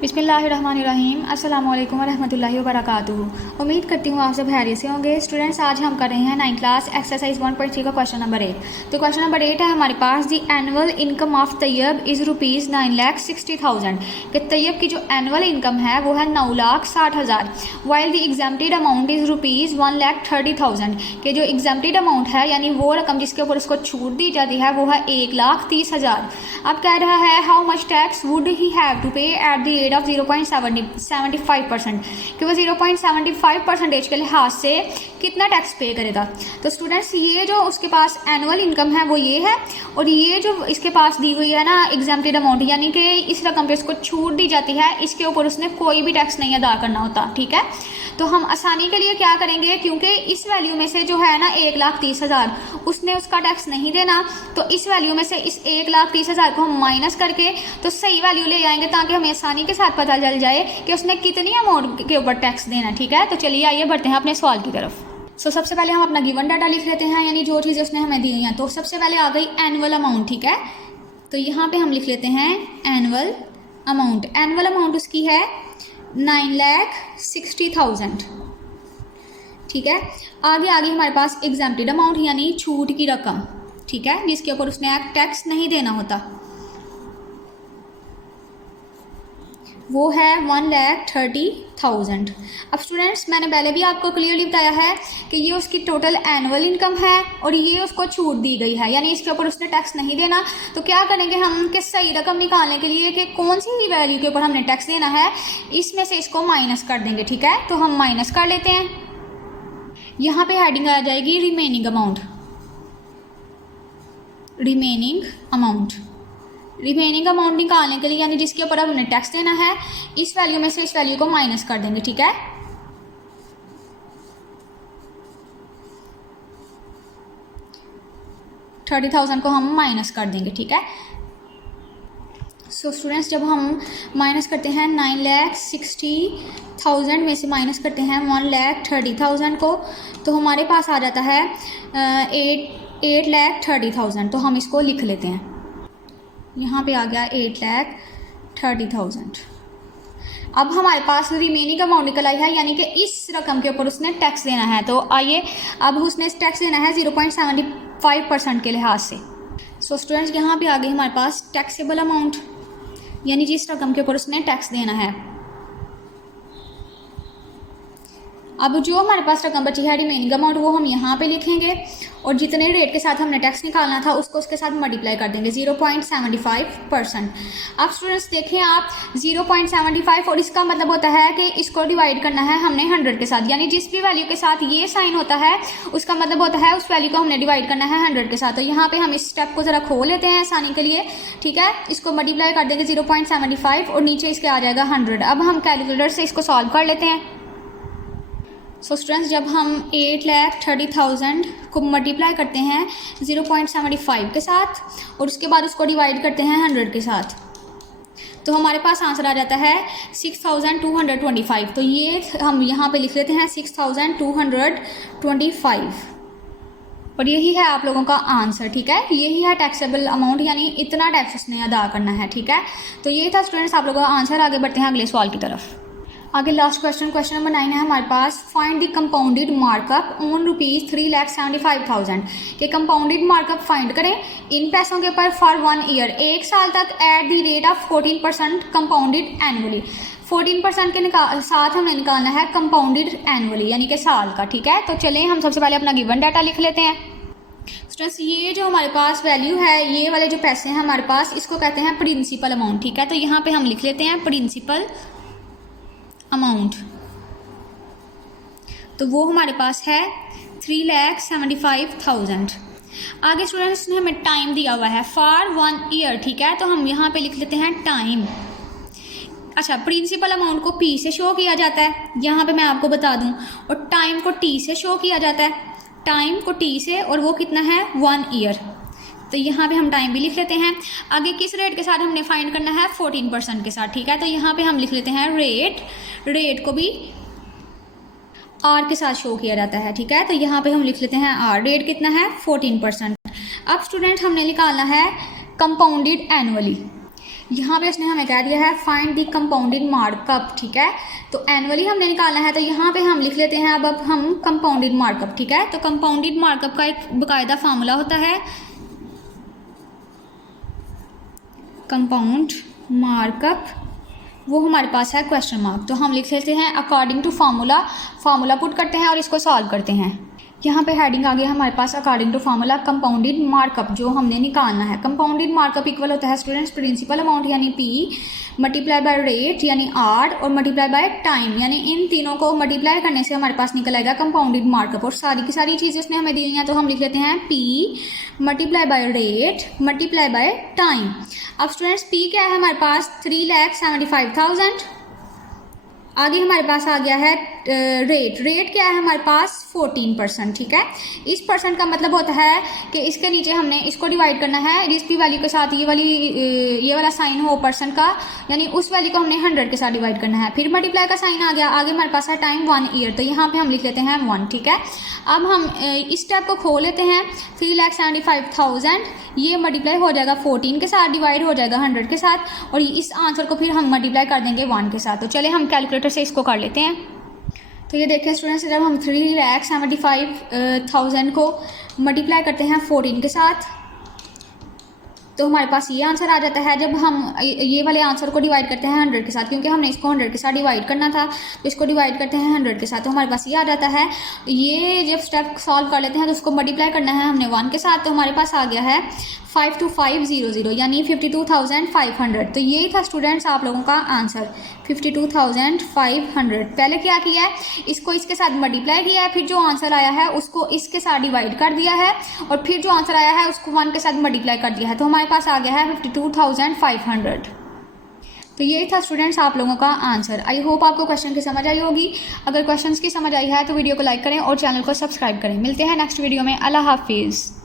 बिस्मिल्लाहिर्रहमानिर्रहीम अस्सलामु अलैकुम वरहमतुल्लाहि वबरकातुहू। उम्मीद करती हूँ आप सब खैरियत से होंगे। स्टूडेंट्स, आज हम कर रहे हैं 9th क्लास एक्सरसाइज 1.3 का क्वेश्चन नंबर 8। तो क्वेश्चन नंबर 8 है हमारे पास, the annual income of Tayyab is rupees 9,60,000। कि तैयब की जो एनुअल इनकम है वो है 9,60,000। While the exempted amount is rupees 1,30,000। कि जो एग्जाम्प्टेड अमाउंट है यानी वो रकम जिसके ऊपर उसको छूट दी जाती है वो है 1,30,000। अब कह रहा है how much tax would he have to pay at the rate of 0.75%। कि वो 0.75% के लिहाज से कितना टैक्स पे करेगा। तो स्टूडेंट्स, ये जो उसके पास एनुअल इनकम है वो ये है, और ये जो इसके पास दी हुई है ना एग्जाम्प्टेड अमाउंट, यानी कि इस रकम पे उसको छूट दी जाती है, इसके ऊपर उसने कोई भी टैक्स नहीं अदा करना होता। ठीक है, तो हम आसानी के लिए क्या करेंगे, क्योंकि इस वैल्यू में से जो है ना 1,30,000 उसने उसका टैक्स नहीं देना, तो इस वैल्यू में से इस 1,30,000 को हम माइनस करके तो सही वैल्यू ले आएंगे, ताकि हमें आसानी के साथ पता चल जाए कि उसने कितनी अमाउंट के ऊपर टैक्स देना। ठीक है, तो चलिए आइए बढ़ते हैं अपने सवाल की तरफ। सबसे पहले हम अपना गिवन डाटा लिख लेते हैं, यानी जो चीज़ें उसने हमें दी हैं। तो सबसे पहले आ गई एनुअल अमाउंट। ठीक है, तो यहाँ पे हम लिख लेते हैं एनुअल अमाउंट। एनुअल अमाउंट उसकी है 9,60,000। ठीक है, आगे हमारे पास एग्जाम्प्टेड अमाउंट यानी छूट की रकम, ठीक है, जिसके ऊपर उसने टैक्स नहीं देना होता, वो है 1,30,000। अब स्टूडेंट्स, मैंने पहले भी आपको क्लियरली बताया है कि ये उसकी टोटल एनुअल इनकम है और ये उसको छूट दी गई है, यानी इसके ऊपर उसने टैक्स नहीं देना। तो क्या करेंगे हम कि सही रकम निकालने के लिए कि कौन सी भी वैल्यू के ऊपर हमने टैक्स देना है, इसमें से इसको माइनस कर देंगे। ठीक है, तो हम माइनस कर लेते हैं। यहाँ पे हेडिंग आ जाएगी रिमेनिंग अमाउंट। रिमेनिंग अमाउंट निकालने के लिए, यानी जिसके ऊपर अब हमने टैक्स देना है, इस वैल्यू में से इस वैल्यू को माइनस कर देंगे। ठीक है, $30,000 को हम माइनस कर देंगे। ठीक है, स्टूडेंट्स, जब हम माइनस करते हैं 9,60,000 में से माइनस करते हैं 1,30,000 को, तो हमारे पास आ जाता है 8,30,000। तो हम इसको लिख लेते हैं, यहाँ पे आ गया 8,30,000। अब हमारे पास रिमेनिंग अमाउंट निकल आई है, यानी कि इस रकम के ऊपर उसने टैक्स देना है। तो आइए, अब उसने टैक्स देना है 0.75% के लिहाज से। स्टूडेंट्स, यहाँ पे आ गई हमारे पास टैक्सेबल अमाउंट, यानी जिस रकम के ऊपर उसने टैक्स देना है। अब जो हमारे पास रकम बची है रिमेनिंग अमाउंट, वो हम यहाँ पे लिखेंगे, और जितने रेट के साथ हमने टैक्स निकालना था उसको उसके साथ मल्टीप्लाई कर देंगे 0.75%। अब स्टूडेंट्स देखें आप, 0.75 और इसका मतलब होता है कि इसको डिवाइड करना है हमने 100 के साथ, यानी जिस भी वैल्यू के साथ ये साइन होता है उसका मतलब होता है उस वैल्यू को हमने डिवाइड करना है 100 के साथ। तो यहाँ पर हम इस स्टेप को ज़रा खोल लेते हैं आसानी के लिए। ठीक है, इसको मल्टीप्लाई कर देंगे 0.75 और नीचे इसके आ जाएगा 100। अब हम कैलकुलेटर से इसको सॉल्व कर लेते हैं। स्टूडेंट्स, जब हम 8,30,000 को मल्टीप्लाई करते हैं 0.75 के साथ और उसके बाद उसको डिवाइड करते हैं 100 के साथ, तो हमारे पास आंसर आ जाता है 6,225। तो ये हम यहाँ पे लिख लेते हैं 6,225, और यही है आप लोगों का आंसर। ठीक है, यही है टैक्सेबल अमाउंट, यानी इतना टैक्स उसने अदा करना है। ठीक है, तो ये था स्टूडेंट्स आप लोगों का आंसर। आगे बढ़ते हैं अगले सवाल की तरफ। आगे लास्ट क्वेश्चन नंबर 9 है हमारे पास, find the compounded markup on rupees 3,75,000। के कंपाउंडेड मार्कअप फाइंड करें इन पैसों के ऊपर फॉर 1 ईयर, 1 साल तक, eight the rate of 14% compounded annually. 14% के साथ हमने निकालना है कंपाउंडेड एनुअली, यानी कि साल का। ठीक है, तो चलें हम सबसे पहले अपना गिवन डाटा लिख लेते हैं। स्टूडेंट्स, ये जो हमारे पास वैल्यू है, ये वाले जो पैसे हैं हमारे पास, इसको कहते हैं प्रिंसिपल अमाउंट। ठीक है, तो यहाँ पे हम लिख लेते हैं प्रिंसिपल अमाउंट। तो वो हमारे पास है 3,75,000। आगे स्टूडेंट्स ने हमें टाइम दिया हुआ है फॉर 1 ईयर। ठीक है, तो हम यहाँ पे लिख लेते हैं टाइम। अच्छा, प्रिंसिपल अमाउंट को P से शो किया जाता है, यहाँ पे मैं आपको बता दूँ, और टाइम को T से शो किया जाता है, टाइम को T से, और वो कितना है 1 ईयर। तो यहाँ पे हम टाइम भी लिख लेते हैं। आगे किस रेट के साथ हमने फाइंड करना है, 14% के साथ। ठीक है, तो यहाँ पे हम लिख लेते हैं रेट को भी R के साथ शो किया जाता है। ठीक है, तो यहाँ पे हम लिख लेते हैं R। रेट कितना है 14%। अब स्टूडेंट हमने निकालना है कंपाउंडेड एनुअली। यहाँ पे उसने हमें कह दिया है फाइंड द कंपाउंडेड मार्कअप, ठीक है। तो एनुअली हमने निकालना है, तो यहाँ पे हम लिख लेते हैं अब हम कंपाउंडेड मार्कअप, ठीक है। तो कंपाउंडेड मार्कअप का एक बाकायदा फार्मूला होता है, कंपाउंड मार्कअप, वो हमारे पास है क्वेश्चन मार्क। तो हम लिख लेते हैं according to formula, formula put करते हैं और इसको सॉल्व करते हैं। यहाँ पे हेडिंग आ गया हमारे पास according to formula compounded markup, जो हमने निकालना है। कंपाउंडेड मार्कअप इक्वल होता है स्टूडेंट्स प्रिंसिपल अमाउंट यानी P मल्टीप्लाई बाय रेट यानी R और मल्टीप्लाई बाय टाइम, यानी इन तीनों को मल्टीप्लाई करने से हमारे पास निकल आएगा कंपाउंडेड मार्कअप। और सारी की सारी चीज़ें उसने हमें दी हैं, तो हम लिख लेते हैं P multiply by rate multiply by time. अब स्टूडेंट्स P क्या है हमारे पास 3,75,000। आगे हमारे पास आ गया है रेट, रेट क्या है हमारे पास 14%, ठीक है। इस परसेंट का मतलब होता है कि इसके नीचे हमने इसको डिवाइड करना है जिस भी वैल्यू के साथ ये वाला साइन हो परसेंट का, यानी उस वैल्यू को हमने 100 के साथ डिवाइड करना है। फिर मल्टीप्लाई का साइन आ गया, आगे हमारे पास है टाइम 1 ईयर, तो यहाँ पे हम लिख लेते हैं 1, ठीक है। अब हम इस स्टेप को खो लेते हैं, 3,75,000 ये मल्टीप्लाई हो जाएगा 14 के साथ, डिवाइड हो जाएगा 100 के साथ, और इस आंसर को फिर हम मल्टीप्लाई कर देंगे 1 के साथ। तो चले हम कैलकुलेटर से इसको कर लेते हैं। तो ये देखिए स्टूडेंट्स, जब हम 3,75,000 को मल्टीप्लाई करते हैं 14 के साथ, तो हमारे पास ये आंसर आ जाता है। जब हम ये वाले आंसर को डिवाइड करते हैं 100 के साथ, क्योंकि हमने इसको 100 के साथ डिवाइड करना था, तो इसको डिवाइड करते हैं 100 के साथ, तो हमारे पास ये आ जाता है। ये जब स्टेप सॉल्व कर लेते हैं तो उसको मल्टीप्लाई करना है हमने 1 के साथ, तो हमारे पास आ गया है 52500 यानी 52,500। तो यही था स्टूडेंट्स आप लोगों का आंसर 52,500। पहले क्या किया है, इसको इसके साथ मल्टीप्लाई किया है, फिर जो आंसर आया है उसको इसके साथ डिवाइड कर दिया है, और फिर जो आंसर आया है उसको 1 के साथ मल्टीप्लाई कर दिया है, तो हमारे पास आ गया है 52,500। तो ये था स्टूडेंट्स आप लोगों का आंसर। आई होप आपको क्वेश्चन की समझ आई होगी। अगर क्वेश्चंस की समझ आई है तो वीडियो को लाइक करें और चैनल को सब्सक्राइब करें। मिलते हैं नेक्स्ट वीडियो में। अल्लाह हाफिज़।